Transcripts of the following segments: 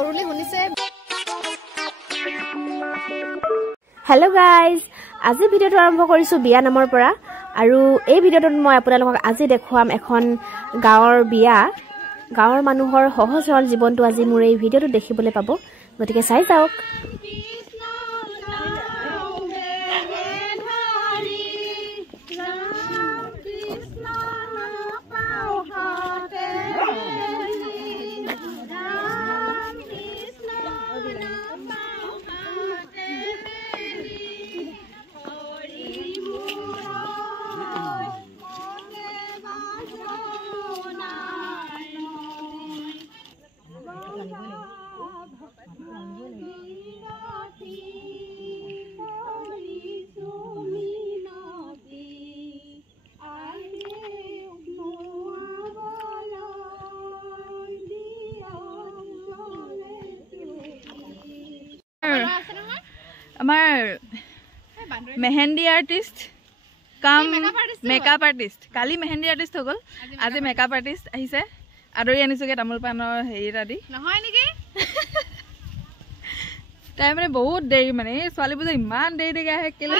উৰুলি শুনিছে hello' guys আজি ভিডিঅ'টো আৰম্ভ কৰিছোঁ বিয়া নামৰ পৰা আৰু এই ভিডিঅ'টোত মই আপোনালোকক আজি দেখুৱাম এখন গাঁৱৰ বিয়া গাঁৱৰ মানুহৰ সহজ সৰল জীৱনটো আজি মোৰ এই ভিডিঅ'টো দেখিবলৈ পাব গতিকে চাই যাওক আমাৰ মেহেন্দি আৰ্টিষ্ট কাম মেকআপ আৰ্টিষ্ট কালি মেহেন্দি আৰ্টিষ্ট হৈ গ'ল আজি মেকআপ আৰ্টিষ্ট আহিছে আদৰি আনিছোগে তামোল পাণৰ হেৰি এটা দি নহয় নেকি তাই মানে বহুত দেৰি মানে এই ছোৱালীবোৰ যে ইমান দেৰি দেৰি আহে কেলে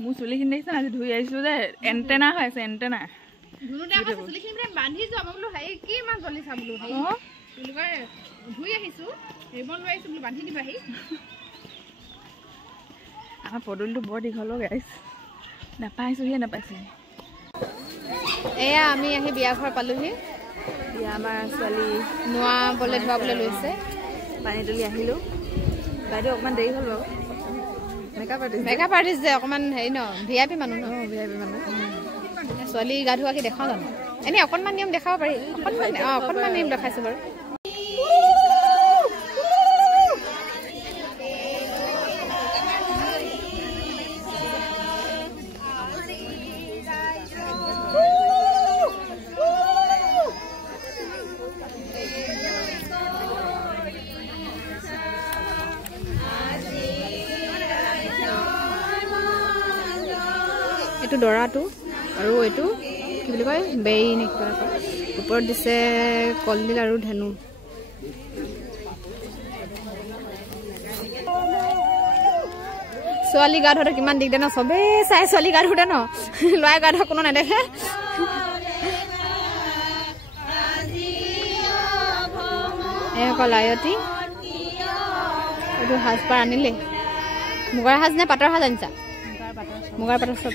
মোৰ চুলিখিনি দেখিছে আজি ধুই আহিছো যে এণ্টেনা হৈ আছে এণ্টেনা আমাৰ পদূলিটো বৰ দীঘল গাইছ নাপাইছোহে নাপাইছোহে এয়া আমি আহি বিয়া ঘৰ পালোহি বিয়া আমাৰ ছোৱালী নোৱাবলৈ ধোৱাবলৈ লৈছে পানী তুলি আহিলোঁ বাইদেউ অকণমান দেৰি হ'ল বাৰু মেকআপ আৰ্টিষ্ট যে অকণমান হেৰি ন VIP মানুহ ন VIP মানুহ ছোৱালী গা ধোৱা কি দেখাওঁ জানো এনেই অকণমান নিয়ম দেখাব পাৰি অকণমান নিয়ম দেখাইছোঁ বাৰু এইটো দৰাটো আৰু এইটো কি বুলি কয় বেৰি নে কিবা কয় ওপৰত দিছে কলডিল আৰু ধেনু ছোৱালী গা ধোৱাটো কিমান দিগদাৰ ন চবেই চাই ছোৱালী গা ধোতে ন ল'ৰাই গা ধোৱা কোনো নেদেখে এই অকল আয়তী এইটো সাজপাৰ আনিলে মুগাৰ সাজ নে পাটৰ সাজ আনিছা মুগাৰ পাটৰ চব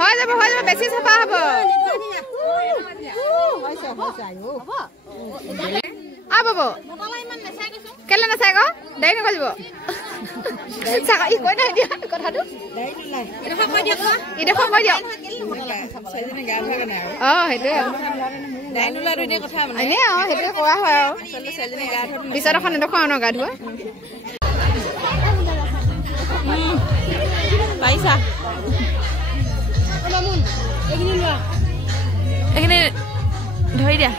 হৈ যাব বেছি চাফা হব কেলে নাচাই ক দেৰি নকৰিব কথাটো ইডোখৰ কৈ দিয়ক সেইটোৱে এনে সেইটোৱে কোৱা হয় আৰু পিছত এখন এডোখৰ ন গা ধোৱা পাইছা এইখিনি ধৰি দিয়া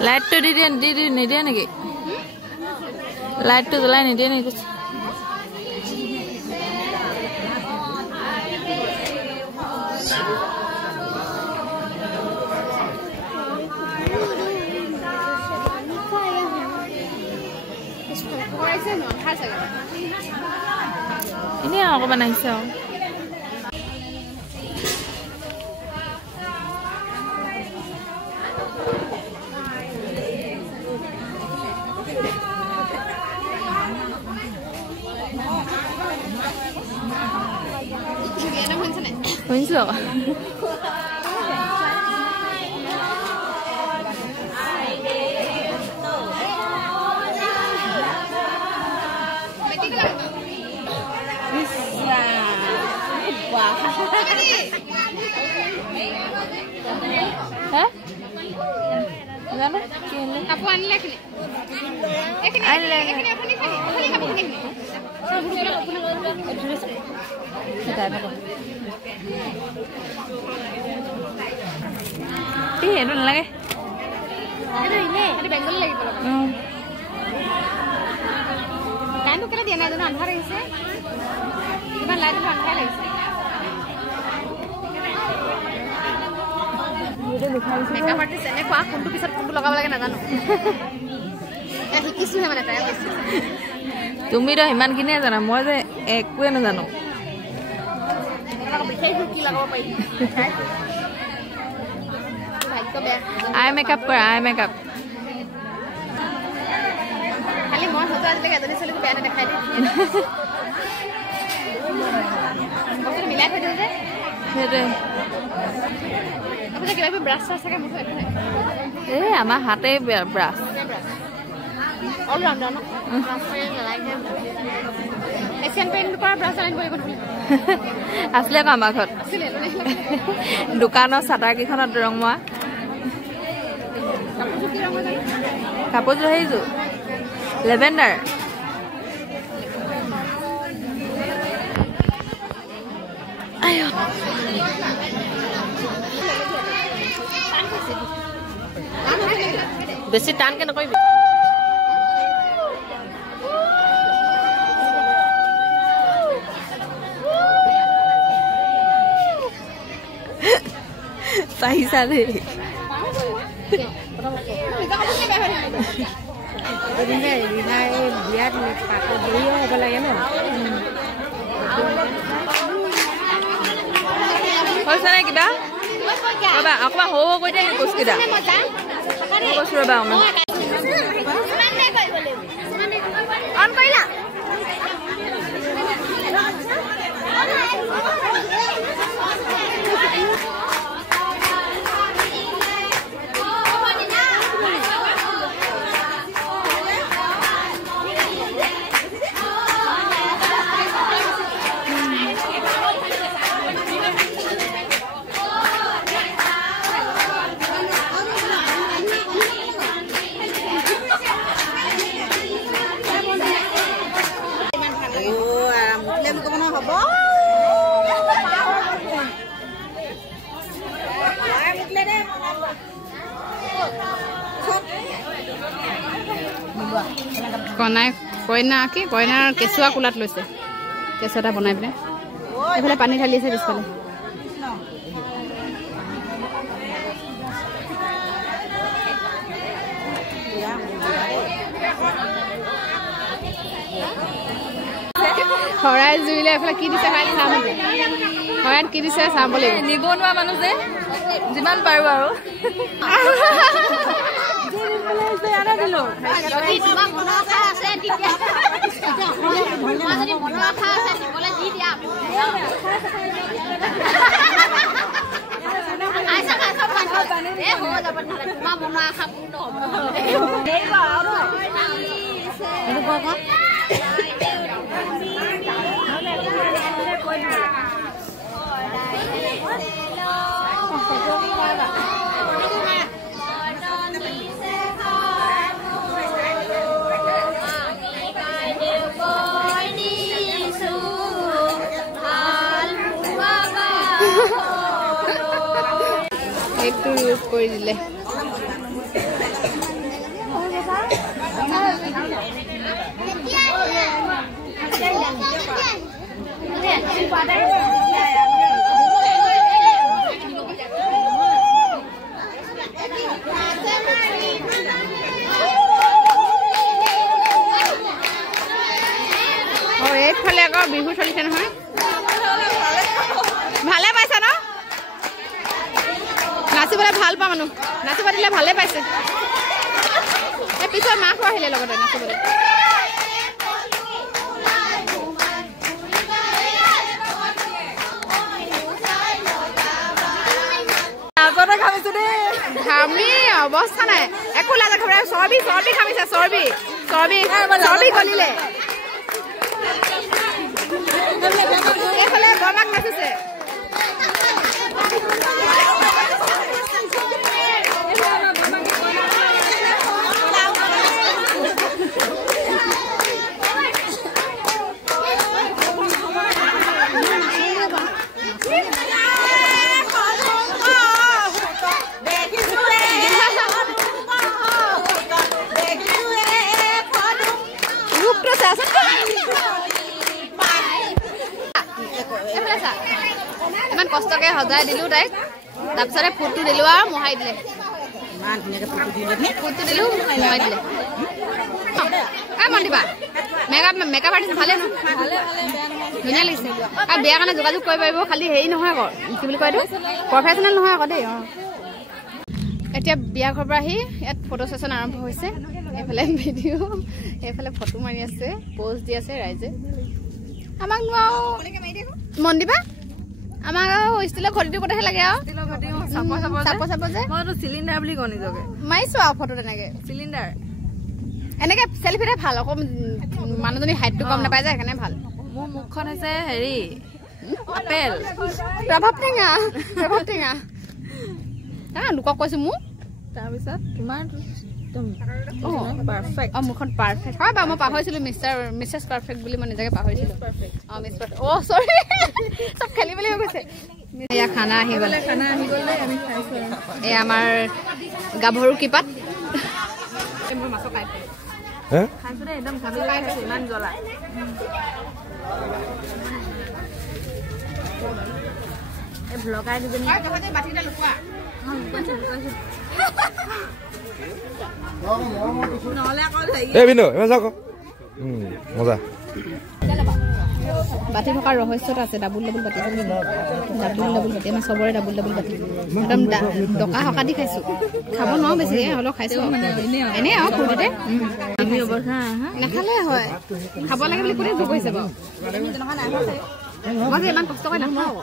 লাইটটো দি নিদিয়ে নেকি লাইটটো জ্বলাই নিদিয়ে নেকি ini aku mana iso. শুনিছো এইটো নালাগে দিয়া নাই জানো আন্ধাৰ আহিছে ইমান লাইট আন্ধাৰ লাগিছে মেকআপ আৰ্টিষ্ট এনেকুৱা কোনটো পিছত কোনটো লগাব লাগে নাজানো শিকিছোহে মানে তাই তুমি তো সিমানখিনিয়ে জানা মই যে একোৱে নাজানো আই মেকআপ কৰা আই মেকআপ খালি মই হয়তো আজিলৈকে এজনী ছোৱালীকো বেয়া নেদেখাই দিয়ে মিলাই থৈ দিওঁ যে সেইটোৱে কিবা কিবি ব্ৰাছ চাছ থাকে মোৰ এই আমাৰ হাতে ব্ৰাছ অলৰাউণ্ডাৰ ন এছিয়ান পেইণ্ট কৰা ব্ৰাছ আনিব লাগিব আছিলে আকৌ আমাৰ ঘৰত দোকানৰ চাটাৰকেইখনত ৰং মৰা কাপোৰযোৰ সেইযোৰ লেভেণ্ডাৰ বেছি টানকে নকৰিবি চাহিছা দেই বিয়াত পাকত দেৰিও হ'ব লাগে ন হৈছে নে কিবা ৰবা অকণমান সৰু কৈ দিয়ে কোচকেইটা কৈছো ৰবা অন কৰিলা কইনাৰ কেঁচুৱা কোলাত লৈছে কেঁচুৱা এটা বনাই পেলাই এইফালে পানী ঢালি আছে পিছফালে শৰাই জুইলে এইফালে কি দিছে চাম শৰাইত কি দিছে চাব লাগিব নিবনুৱা মানুহ যে যিমান পাৰো আৰু এইটো ইউজ কৰি দিলে এইফালে আকৌ বিহু চলিছে নহয় ভালে পাইছা ন নাচিবলৈ ভাল পা মানুহ নাচিব দিলে ভালে পাইছে এই পিছত মাকো আহিলে লগতে নাচিবলৈ অৱস্থা নাই একো লাজ খবৰ চৰ্বি খামিছে চৰ্বি গলিলে এইফালে বৰমাক নাচিছে ইমান কষ্টকে সজাই দিলো তাইক তাৰপিছতে ফুটটো দিলো আৰু মোহাই দিলে ফুটটো দিলো মোহাই দিলে মন দিবা মেকআপ আৰ্টিষ্ট ভালে ন ধুনীয়া লাগিছে আৰু বিয়াৰ কাৰণে যোগাযোগ কৰিব পাৰিব খালি হেৰি নহয় আকৌ কি বুলি কয় এইটো প্ৰফেচনেল নহয় আকৌ দেই এতিয়া বিয়া ঘৰৰ পৰা আহি ইয়াত ফটো ছেশ্যন আৰম্ভ হৈছে এইফালে ভিডিঅ' এইফালে ফটো মাৰি আছে পোষ্ট দি আছে ৰাইজে আমাক মন দিবা আমাক ষ্টিলৰ ঘড়ীটো কথাহে লাগে আৰু চিলিণ্ডাৰ বুলি কওঁ নিজকে মাৰিছো আৰু ফটো তেনেকে চিলিণ্ডাৰ এনেকে চেলফিতে ভাল আকৌ মানুহজনী হাইটটো কম নাপায় যে সেইকাৰণে ভাল মোৰ মুখখন হৈছে হেৰি আপেল প্ৰভাৱ টেঙা লোকক কৈছো মোক তাৰপিছত তোমাৰ মুখখন পাৰফেক্ট হয় বাৰু মই পাহৰিছিলো মিছেছ পাৰফেক্ট বুলি মই নিজকে পাহৰিছিলো চৰি চব খেলি মেলি হৈ গৈছে এয়া খানা আহি গ'ল এয়া আমাৰ গাভৰু কিপাত মাছৰ খাই খাইছো দে একদম ইমান জ্বলা এই ব্লগাৰ দুজনী বাতি থকাৰ ৰহস্যটা আছে ডাবুল বাতি আমাৰ চবৰে ডাবুল বাতি একদম ডকা হকা দি খাইছো খাব নোৱাৰো বেছিকে অলপ খাইছো এনেই আৰু ফূৰ্তিতে নাখালে হয় খাব লাগে বুলি কোনে কৈছে বাৰু মই যে ইমান কষ্ট কৰি নাখাওঁ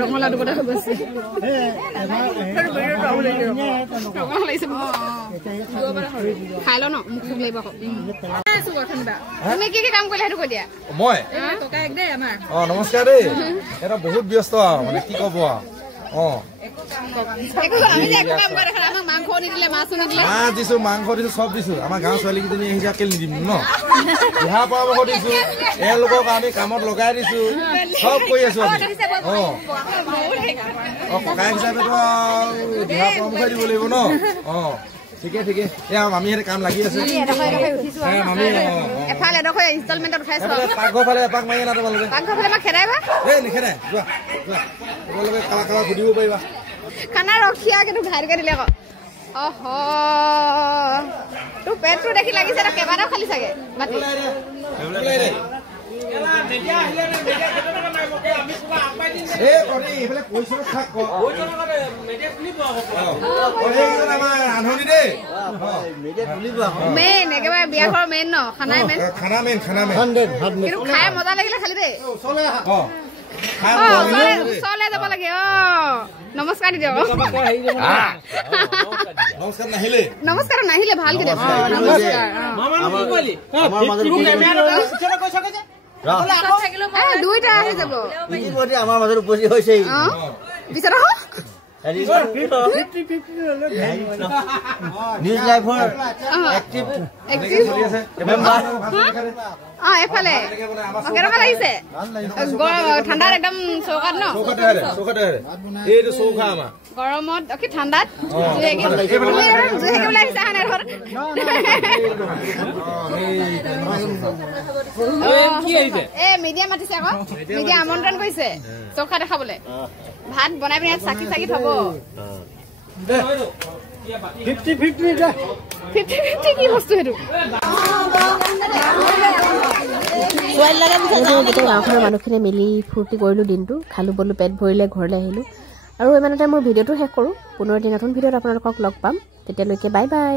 ৰঙালাওটো কথা হৈ গৈছে খাই ল ন মোক চুক লাগিব তুমি কি কাম কৰিলে সেইটো কৈ দিয়া মই নমস্কাৰ দেই এটা বহুত ব্যস্ত মানে কি কব মাংস দিছো চব দিছো আমাৰ গাঁৱৰ ছোৱালী কেইজনী আহিছে কেলে নিদিম ন দিহা পৰামৰ্শ দিছো এওঁলোকক আমি কামত লগাই দিছো চব কৰি আছো আমি ককাই হিচাপেতো দিহা পৰামৰ্শ দিব লাগিব ন ঠিকে এয়া মামীহঁতে কাম লাগি আছে পাকঘৰ ফালে এপাক মাৰি আনা তোমালোকে নিখেদাই যোৱা তোমালোকে কালা সুধিব পাৰিবা খানা ৰখিয়া কিন্তু ঘাইকে দিলে আকৌ তোৰ পেটটো দেখি লাগিছে তই কেইবাটাও খালি চাগে মেইন একেবাৰে বিয়া ঘৰৰ মেইন ন খানা মেইন কিন্তু খাই মজা লাগিলে খালি দেই ওচৰলৈ যাব লাগে নমস্কাৰ দি দিয়ক নমস্কাৰ নাহিলে ভালকে দিয়ক দুইটা আহি যাব আমাৰ মাজত উপস্থিত হৈছে নিউজ লাইভৰ এক্টিভ এফালে কেনেকুৱা লাগিছে ঠাণ্ডাত একদম চৌকাত ন গৰমত কি ঠাণ্ডাত মিডিয়া মাতিছে আকৌ মিডিয়া আমন্ত্ৰণ কৰিছে চৌকা দেখাবলৈ ভাত বনাই পিনে চাকি থব 50-50 কি বস্তু সেইটো গাঁওখনৰ মানুহখিনিয়ে মিলি ফূৰ্তি কৰিলোঁ দিনটো খালোঁ বলো পেট ভৰিলে ঘৰলৈ আহিলোঁ আৰু ইমানতে মোৰ ভিডিঅ'টো শেষ কৰোঁ পুনৰ এটি নতুন ভিডিঅ'ত আপোনালোকক লগ পাম তেতিয়ালৈকে বাই বাই।